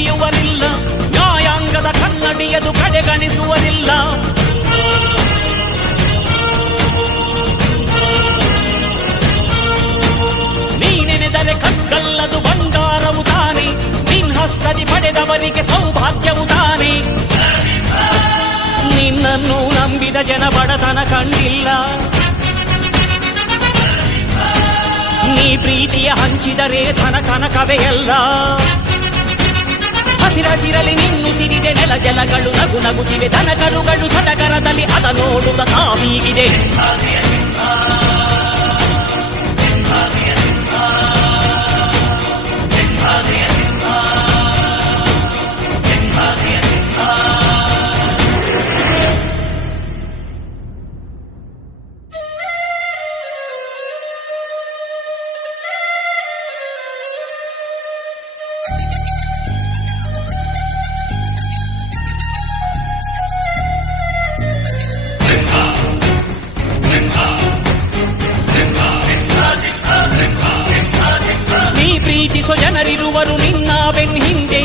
ನುಡಿಯುವರಿಲ್ಲ, ನ್ಯಾಯಾಂಗದ ಕನ್ನಡಿಯದು ಕಡೆಗಣಿಸುವರಿಲ್ಲ. ನೀನೆನೆದರೆ ಕಗ್ಗಲ್ಲದು ಬಂಗಾರವು ತಾನೆ, ನಿನ್ಹಸ್ತದಿ ಪಡೆದವರಿಗೆ ಸೌಭಾಗ್ಯವು ತಾನೆ. ನಿನ್ನನ್ನು ನಂಬಿದ ಜನ ಬಡತನ ಕಂಡಿಲ್ಲ, ನೀ ಪ್ರೀತಿಯ ಹಂಚಿದರೆ ಧನ ಕನಕವೇ ಎಲ್ಲ. ಹಸಿರಸಿರಲಿ ನಿನ್ನು ಸಿರಿದೆ ನೆಲ ಜಲಗಳು ನಗು ನಗುತ್ತಿವೆ, ದನಕರುಗಳು ಸಡಗರದಲ್ಲಿ ಅದ ನೋಡುತ್ತ ತಾವೀಗಿದೆ. ನೀ ಪ್ರೀತಿಸೋ ಜನರಿರುವರು ನಿನ್ನ ಬೆನ್ ಹಿಂದೆ,